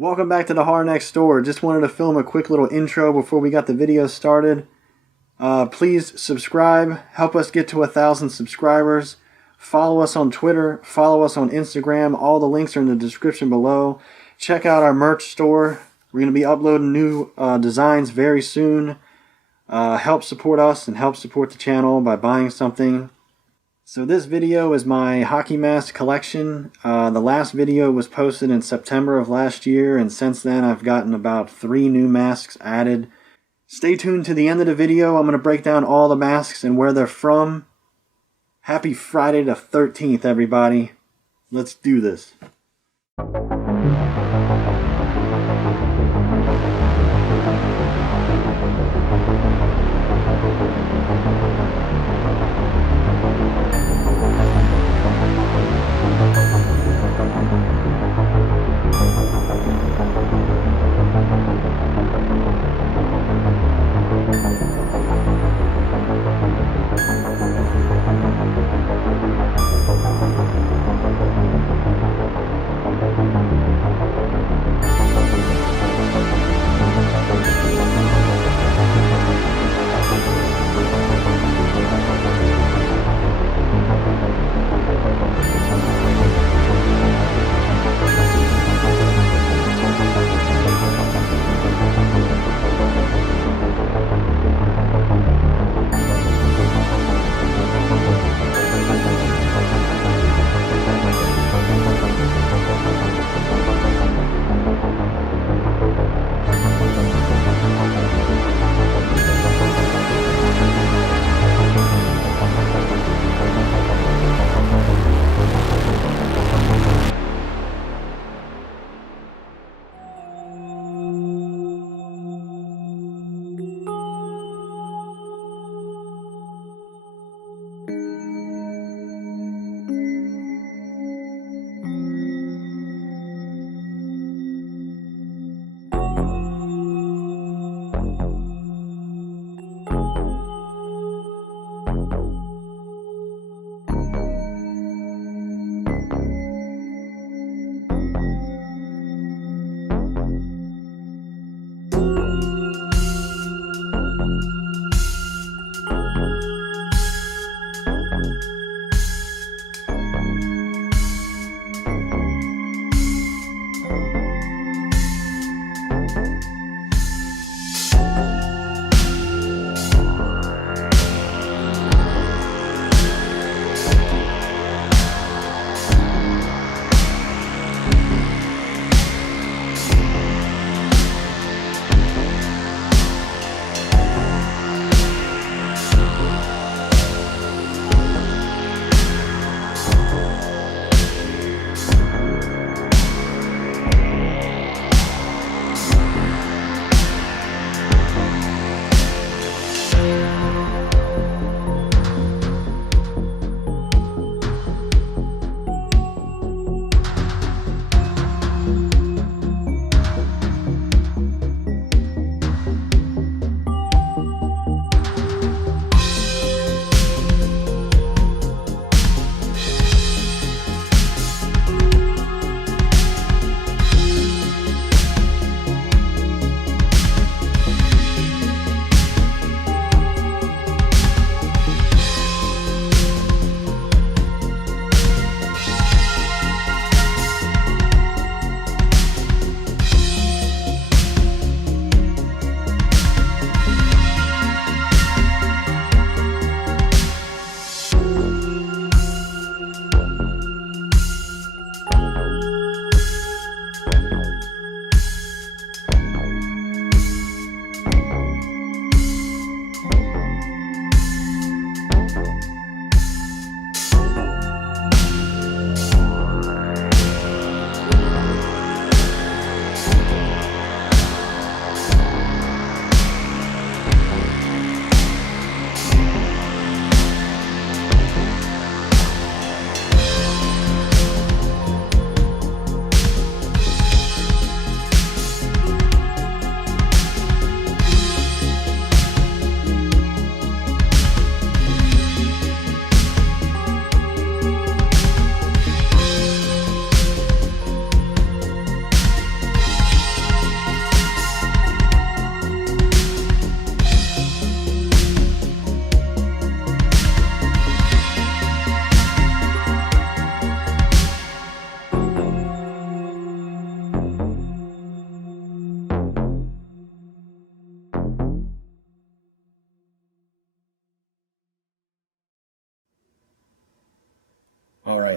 Welcome back to the Horror Next Door. Just wanted to film a quick little intro before we got the video started. Please subscribe. Help us get to 1,000 subscribers. Follow us on Twitter. Follow us on Instagram. All the links are in the description below. Check out our merch store. We're going to be uploading new designs very soon. Help support us and help support the channel by buying something. So this video is my hockey mask collection. The last video was posted in September of last year, and since then I've gotten about 3 new masks added. Stay tuned to the end of the video. I'm going to break down all the masks and where they're from. Happy Friday the 13th, everybody. Let's do this.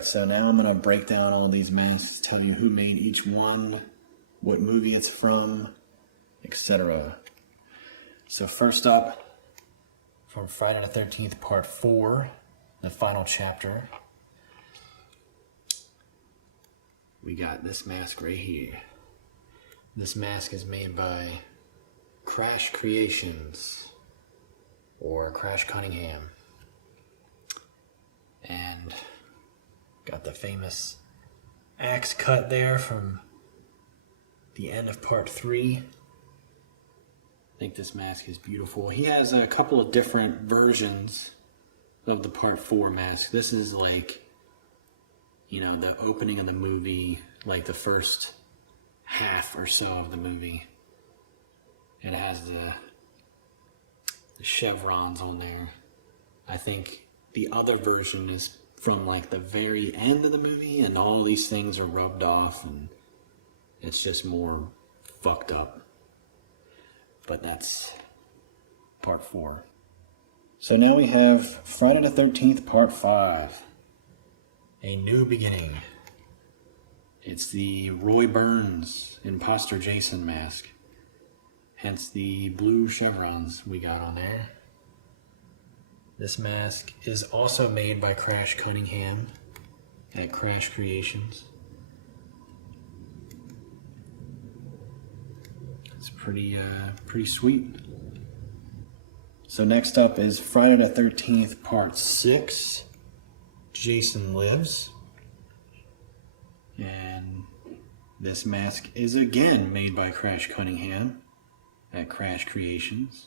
Alright, so now I'm going to break down all these masks, tell you who made each one, what movie it's from, etc. So first up, from Friday the 13th Part 4, the final chapter, we got this mask right here. This mask is made by Crash Creations, or Crash Cunningham. And got the famous axe cut there from the end of Part 3. I think this mask is beautiful. He has a couple of different versions of the Part 4 mask. This is like, you know, the opening of the movie, like the first half or so of the movie. It has the chevrons on there. I think the other version is from like the very end of the movie, and all these things are rubbed off and it's just more fucked up. But that's Part 4. So now we have Friday the 13th Part 5. A New Beginning. It's the Roy Burns Imposter Jason mask. Hence the blue chevrons we got on there. This mask is also made by Crash Cunningham at Crash Creations. It's pretty sweet. So next up is Friday the 13th Part 6, Jason Lives. And this mask is again made by Crash Cunningham at Crash Creations.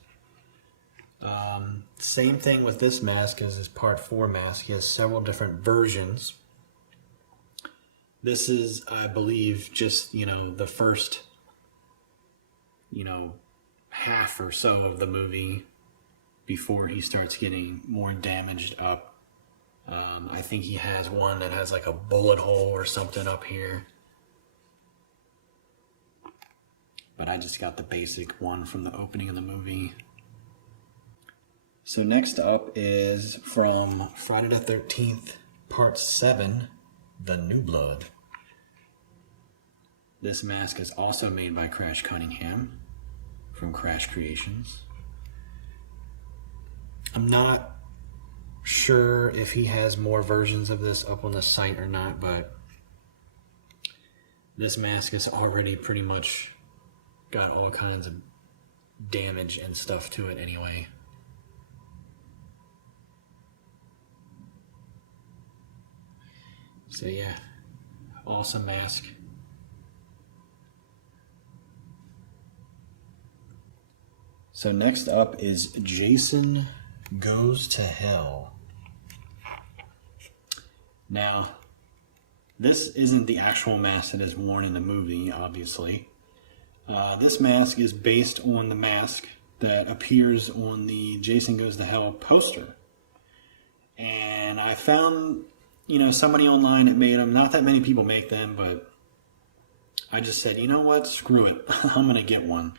Same thing with this mask as his Part 4 mask. He has several different versions. This is, I believe, just, you know, the first, you know, half or so of the movie before he starts getting more damaged up. I think he has one that has like a bullet hole or something up here. But I just got the basic one from the opening of the movie. So next up is from Friday the 13th, Part 7, The New Blood. This mask is also made by Crash Cunningham from Crash Creations. I'm not sure if he has more versions of this up on the site or not, but this mask is already pretty much got all kinds of damage and stuff to it anyway. So yeah, awesome mask. So next up is Jason Goes to Hell. Now, this isn't the actual mask that is worn in the movie, obviously. This mask is based on the mask that appears on the Jason Goes to Hell poster. And I found, you know, somebody online that made them. Not that many people make them, but I just said, you know what, screw it. I'm going to get one.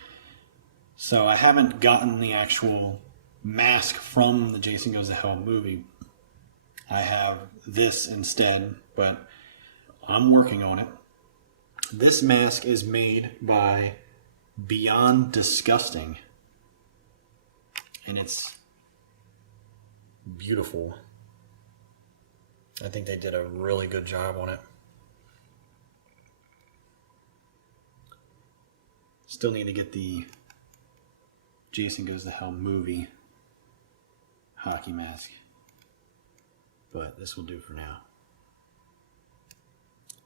So I haven't gotten the actual mask from the Jason Goes to Hell movie. I have this instead, but I'm working on it. This mask is made by Beyond Disgusting, and it's beautiful. I think they did a really good job on it. Still need to get the Jason Goes to Hell movie hockey mask, but this will do for now.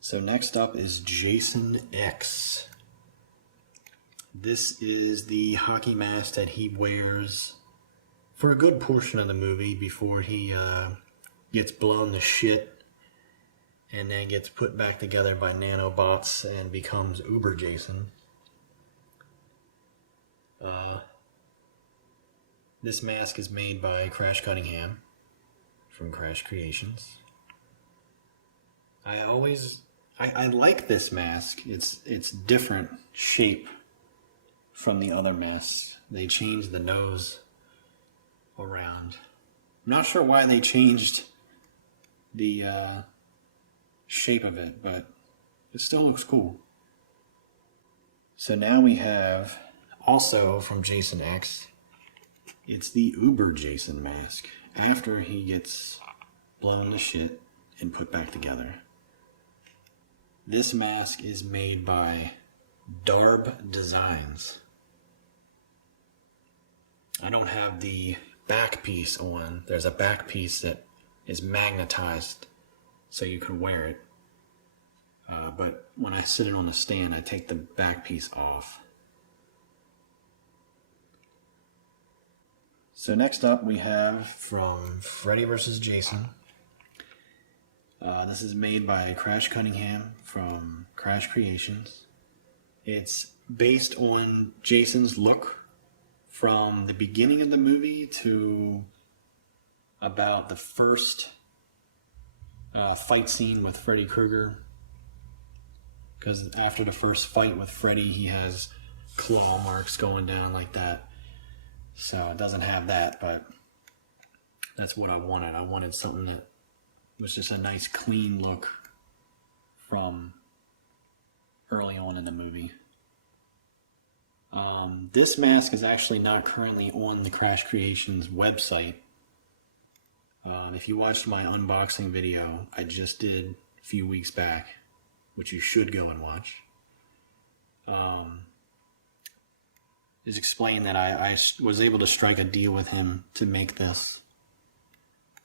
So next up is Jason X. This is the hockey mask that he wears for a good portion of the movie before he gets blown to shit and then gets put back together by nanobots and becomes Uber Jason. This mask is made by Crash Cunningham from Crash Creations. I like this mask. It's different shape from the other masks. They changed the nose around. I'm not sure why they changed the shape of it, but it still looks cool. So now we have, also from Jason X, it's the Uber Jason mask. After he gets blown to shit and put back together. This mask is made by Darb Designz. I don't have the back piece on. There's a back piece that is magnetized so you can wear it. But when I sit it on the stand, I take the back piece off. So next up we have from FvsJ. This is made by Cunningham from Crash Creations. It's based on Jason's look from the beginning of the movie to about the first fight scene with Freddy Krueger. Because after the first fight with Freddy, he has claw marks going down like that. So it doesn't have that, but that's what I wanted. I wanted something that was just a nice clean look from early on in the movie. This mask is actually not currently on the Crash Creations website. If you watched my unboxing video I just did a few weeks back, which you should go and watch, is explain that I was able to strike a deal with him to make this.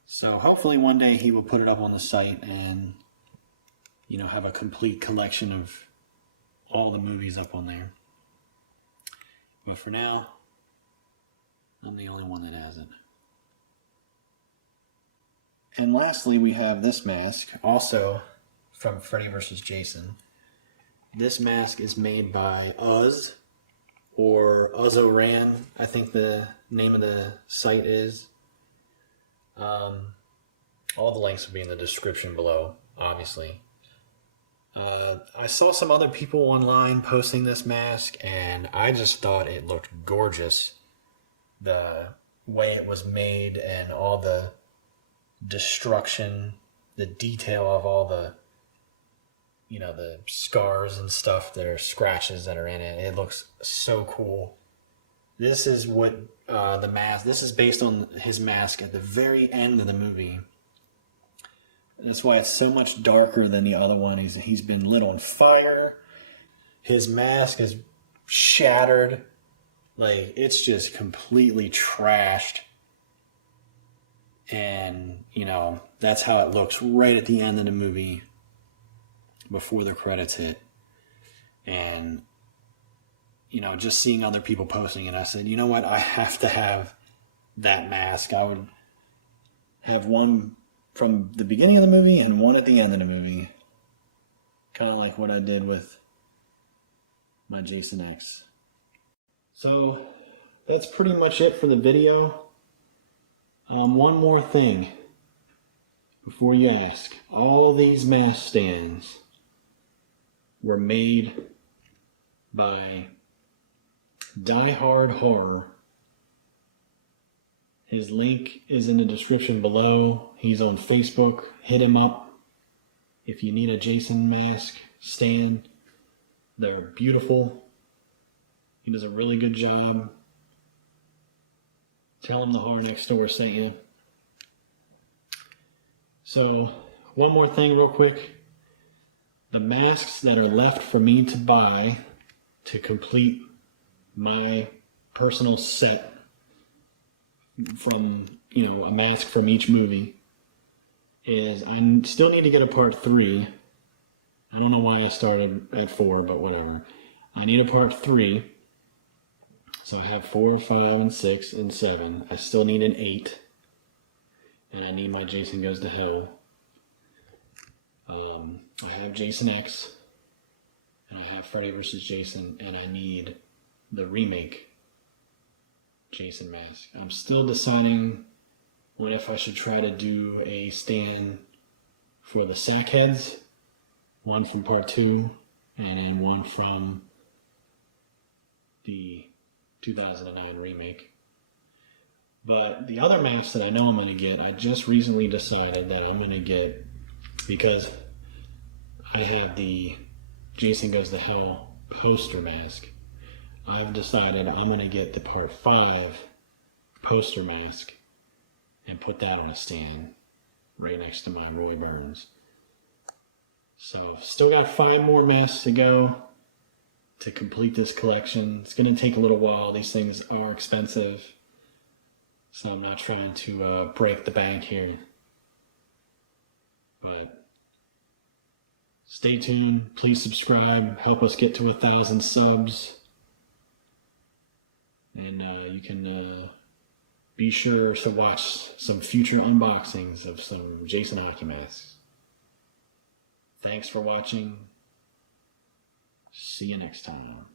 So hopefully one day he will put it up on the site and, you know, have a complete collection of all the movies up on there. But for now, I'm the only one that has it. And lastly, we have this mask, also from FvsJ. This mask is made by Uz, or Uzoran, I think the name of the site is. All the links will be in the description below, obviously. I saw some other people online posting this mask, and I just thought it looked gorgeous. The way it was made and all the destruction, the detail of all the, you know, the scars and stuff that are scratches that are in it. It looks so cool. This is what the mask, this is based on his mask at the very end of the movie. That's why it's so much darker than the other one. He's been lit on fire. His mask is shattered. Like, it's just completely trashed. And, you know, that's how it looks right at the end of the movie before the credits hit. And, you know, just seeing other people posting it, I said, you know what, I have to have that mask. I would have one from the beginning of the movie and one at the end of the movie. Kind of like what I did with my Jason X. So that's pretty much it for the video. One more thing before you ask. All these mask stands were made by Diehard Horror. His link is in the description below. He's on Facebook. Hit him up if you need a Jason mask stand. They're beautiful. He does a really good job. Tell him the horror next door sent you. So, one more thing real quick. The masks that are left for me to buy to complete my personal set from, you know, a mask from each movie is I still need to get a part 3. I don't know why I started at 4, but whatever. I need a part 3. So I have 4, 5, and 6, and 7. I still need an 8. And I need my Jason Goes to Hell. I have Jason X. And I have Freddy vs. Jason. And I need the remake Jason mask. I'm still deciding on if I should try to do a stand for the sack heads. One from part 2. And then one from the 2009 remake. But the other masks that I know I'm going to get, I just recently decided that I'm going to get, because I have the Jason Goes to Hell poster mask. I've decided I'm going to get the Part 5 poster mask and put that on a stand right next to my Roy Burns. So still got 5 more masks to go to complete this collection. It's going to take a little while. These things are expensive, so I'm not trying to break the bank here. But stay tuned. Please subscribe. Help us get to 1,000 subs. And you can be sure to watch some future unboxings of some Jason hockey masks. Thanks for watching. See you next time.